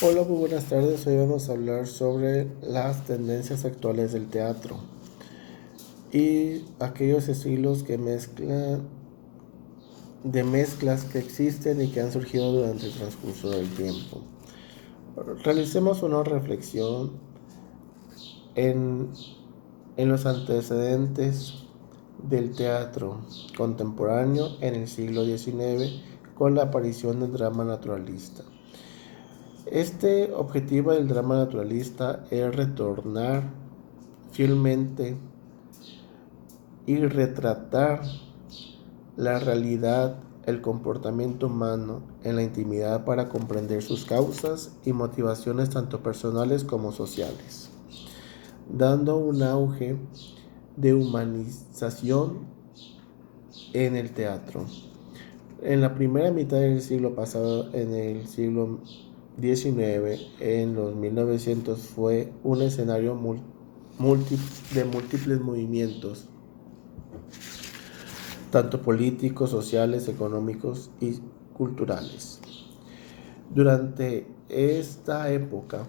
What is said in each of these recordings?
Hola, muy buenas tardes. Hoy vamos a hablar sobre las tendencias actuales del teatro y aquellos estilos de mezclas que existen y que han surgido durante el transcurso del tiempo. Realicemos una reflexión en, en los antecedentes del teatro contemporáneo en el siglo XIX con la aparición del drama naturalista. Este objetivo del drama naturalista es retornar fielmente y retratar la realidad, el comportamiento humano en la intimidad para comprender sus causas y motivaciones tanto personales como sociales, dando un auge de humanización en el teatro. En la primera mitad del siglo pasado, en el siglo XIX, en los 1900, fue un escenario de múltiples movimientos tanto políticos, sociales, económicos y culturales. Durante esta época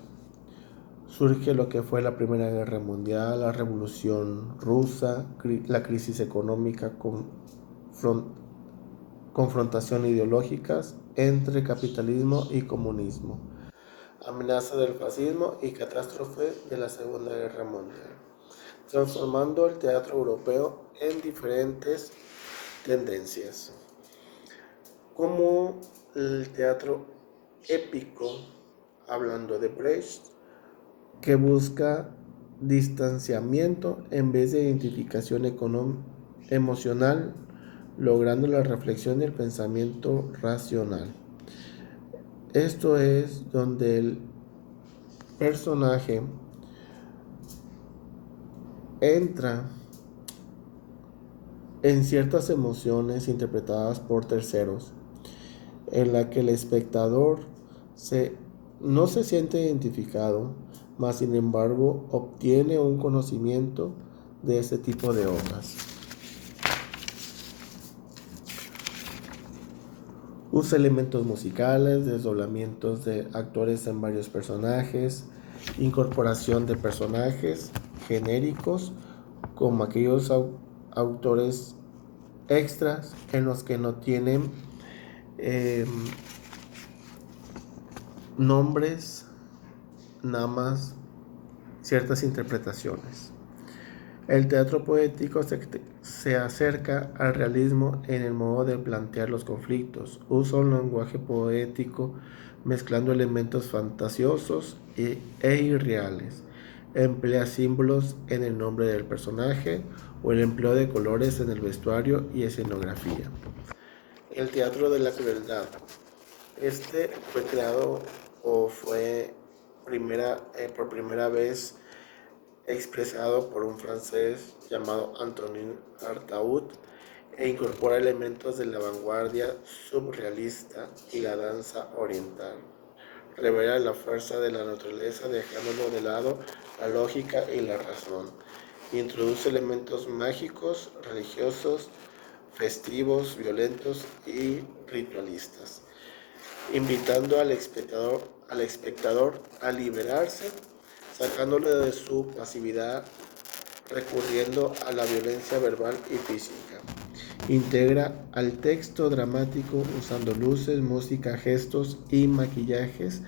surge lo que fue la Primera Guerra Mundial, la Revolución Rusa, la crisis económica, confrontación ideológicas entre capitalismo y comunismo, amenaza del fascismo y catástrofe de la Segunda Guerra Mundial, transformando el teatro europeo en diferentes tendencias, como el teatro épico, hablando de Brecht, que busca distanciamiento en vez de identificación emocional, logrando la reflexión y el pensamiento racional. Esto es donde el personaje entra en ciertas emociones interpretadas por terceros, en la que el espectador no se siente identificado, mas sin embargo obtiene un conocimiento de este tipo de obras. Usa elementos musicales, desdoblamientos de actores en varios personajes, incorporación de personajes genéricos como aquellos autores extras en los que no tienen eh, nombres, nada más ciertas interpretaciones. El teatro poético se acerca al realismo en el modo de plantear los conflictos. Usa un lenguaje poético mezclando elementos fantasiosos e irreales. Emplea símbolos en el nombre del personaje o el empleo de colores en el vestuario y escenografía. El teatro de la crueldad. Este fue creado o fue por primera vez expresado por un francés llamado Antonin Artaud e incorpora elementos de la vanguardia surrealista y la danza oriental. Revela la fuerza de la naturaleza dejando de lado la lógica y la razón. Introduce elementos mágicos, religiosos, festivos, violentos y ritualistas, invitando al espectador a liberarse, sacándole de su pasividad, recurriendo a la violencia verbal y física. Integra al texto dramático usando luces, música, gestos y maquillajes.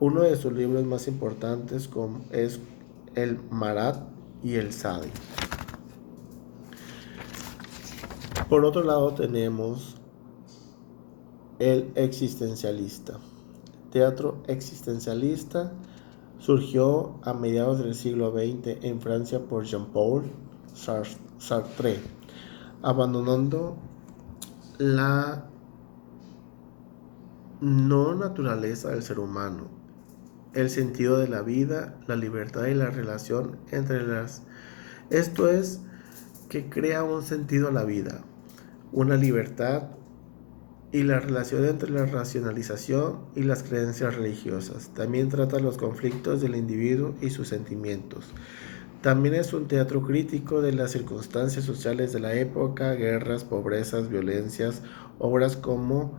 Uno de sus libros más importantes es el Marat y el Sadi. Por otro lado tenemos el existencialista. Teatro existencialista surgió a mediados del siglo XX en Francia por Jean-Paul Sartre, abandonando la no naturaleza del ser humano, el sentido de la vida, la libertad y la relación entre las. Esto es que crea un sentido a la vida, una libertad y la relación entre la racionalización y las creencias religiosas. También trata los conflictos del individuo y sus sentimientos. También es un teatro crítico de las circunstancias sociales de la época, guerras, pobrezas, violencias, obras como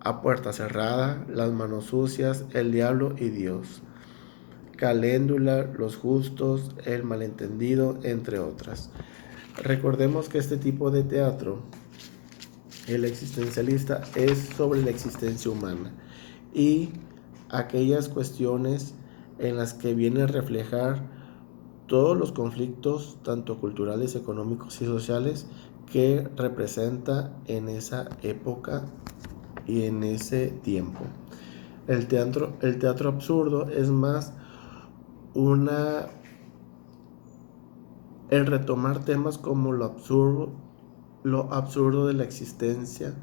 A puerta cerrada, Las manos sucias, El diablo y Dios, Caléndula, Los justos, El malentendido, entre otras. Recordemos que este tipo de teatro, el existencialista, es sobre la existencia humana y aquellas cuestiones en las que viene a reflejar todos los conflictos, tanto culturales, económicos y sociales, que representa en esa época y en ese tiempo. El teatro absurdo es más una el retomar temas como lo absurdo de la existencia,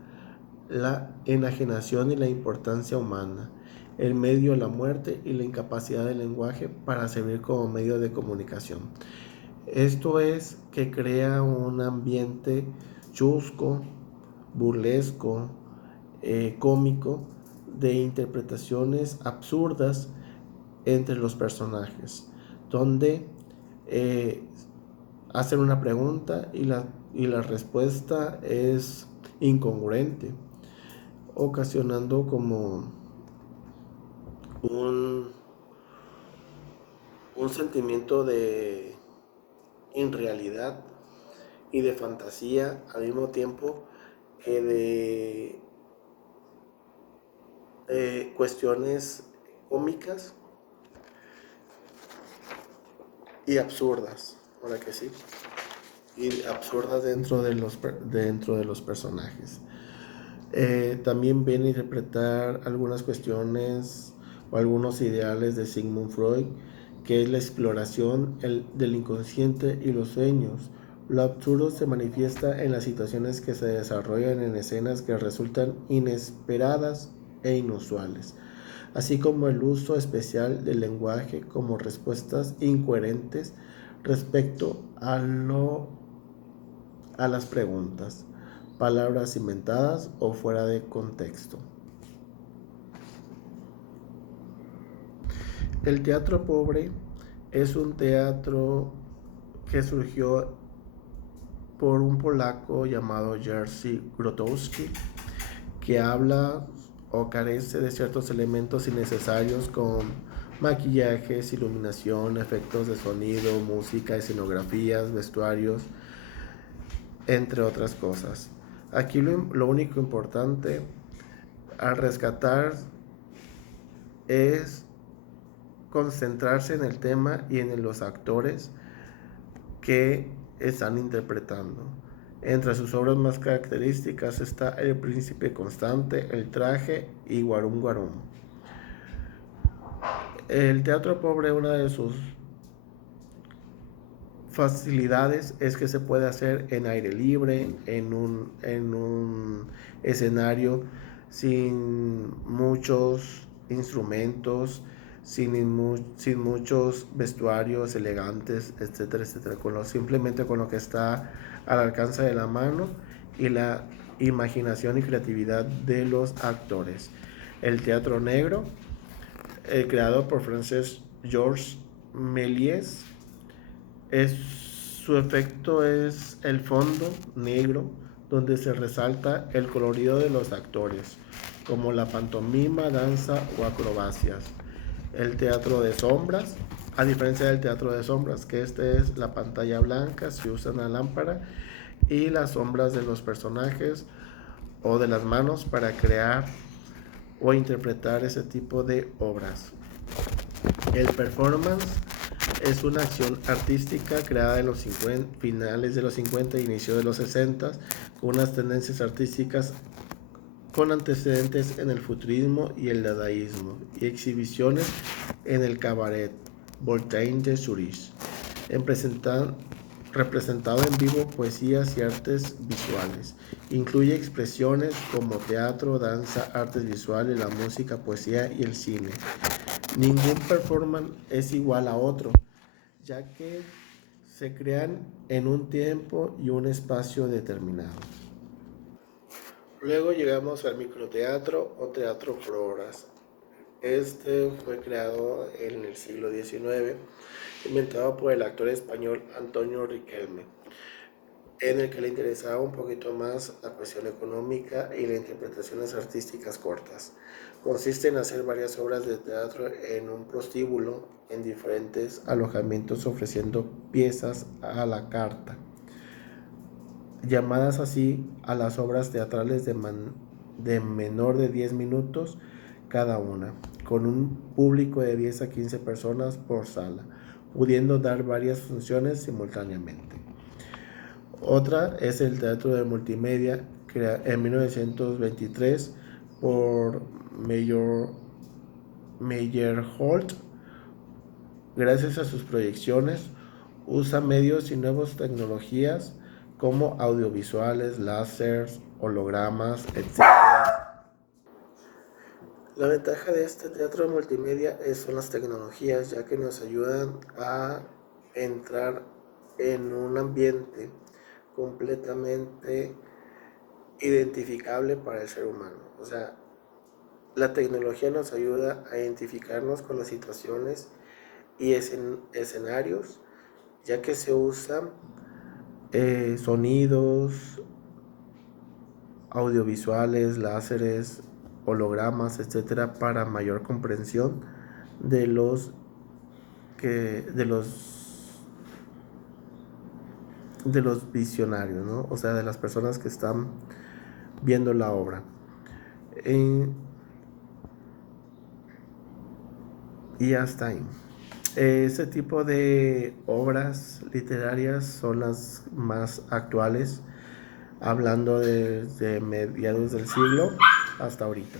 la enajenación y la importancia humana, el medio de la muerte y la incapacidad del lenguaje para servir como medio de comunicación. Esto es que crea un ambiente chusco, burlesco, cómico, de interpretaciones absurdas entre los personajes, donde eh, hacen una pregunta y la respuesta es incongruente, ocasionando como un, un sentimiento de irrealidad y de fantasía al mismo tiempo que de cuestiones cómicas y absurdas, ahora que sí, y absurdas dentro de los personajes. También viene a interpretar algunas cuestiones o algunos ideales de Sigmund Freud, que es la exploración del inconsciente y los sueños. Lo absurdo se manifiesta en las situaciones que se desarrollan en escenas que resultan inesperadas e inusuales, así como el uso especial del lenguaje como respuestas incoherentes respecto a las preguntas, palabras inventadas o fuera de contexto. El teatro pobre es un teatro que surgió por un polaco llamado Jerzy Grotowski, que habla o carece de ciertos elementos innecesarios con maquillajes, iluminación, efectos de sonido, música, escenografías, vestuarios, entre otras cosas. Aquí lo único importante al rescatar es concentrarse en el tema y en los actores que están interpretando. Entre sus obras más características está El Príncipe Constante, El Traje y Guarum Guarum. El teatro pobre, una de sus facilidades es que se puede hacer en aire libre, en un escenario sin muchos instrumentos, sin muchos vestuarios elegantes, etcétera, etcétera, simplemente con lo que está al alcance de la mano y la imaginación y creatividad de los actores. El teatro negro, creado por Frances George Méliès, su efecto es el fondo negro donde se resalta el colorido de los actores, como la pantomima, danza o acrobacias. El teatro de sombras, a diferencia del teatro de sombras, que este es la pantalla blanca, se usa una lámpara y las sombras de los personajes o de las manos para crear o interpretar ese tipo de obras. El performance es una acción artística creada en los finales de los 50 e inicio de los 60, con unas tendencias artísticas con antecedentes en el futurismo y el dadaísmo, y exhibiciones en el cabaret Voltaire de Zurich, representado en vivo poesías y artes visuales. Incluye expresiones como teatro, danza, artes visuales, la música, poesía y el cine. Ningún performance es igual a otro, ya que se crean en un tiempo y un espacio determinados. Luego llegamos al microteatro o teatro por obras. Este fue creado en el siglo XIX, inventado por el actor español Antonio Riquelme. en el que le interesaba un poquito más la cuestión económica y las interpretaciones artísticas cortas. Consiste en hacer varias obras de teatro en un prostíbulo en diferentes alojamientos ofreciendo piezas a la carta, llamadas así a las obras teatrales de menor de 10 minutos cada una, con un público de 10 a 15 personas por sala, pudiendo dar varias funciones simultáneamente. Otra es el Teatro de Multimedia, creado en 1923 por Meyerhold. Gracias a sus proyecciones, usa medios y nuevas tecnologías como audiovisuales, láseres, hologramas, etc. La ventaja de este teatro multimedia son las tecnologías, ya que nos ayudan a entrar en un ambiente completamente identificable para el ser humano. O sea, la tecnología nos ayuda a identificarnos con las situaciones y escenarios, ya que se usan sonidos, audiovisuales, láseres, hologramas, etcétera, para mayor comprensión de los que de los visionarios, ¿no? O sea, de las personas que están viendo la obra. Y hasta ahí. Ese tipo de obras literarias son las más actuales, hablando desde mediados del siglo hasta ahorita.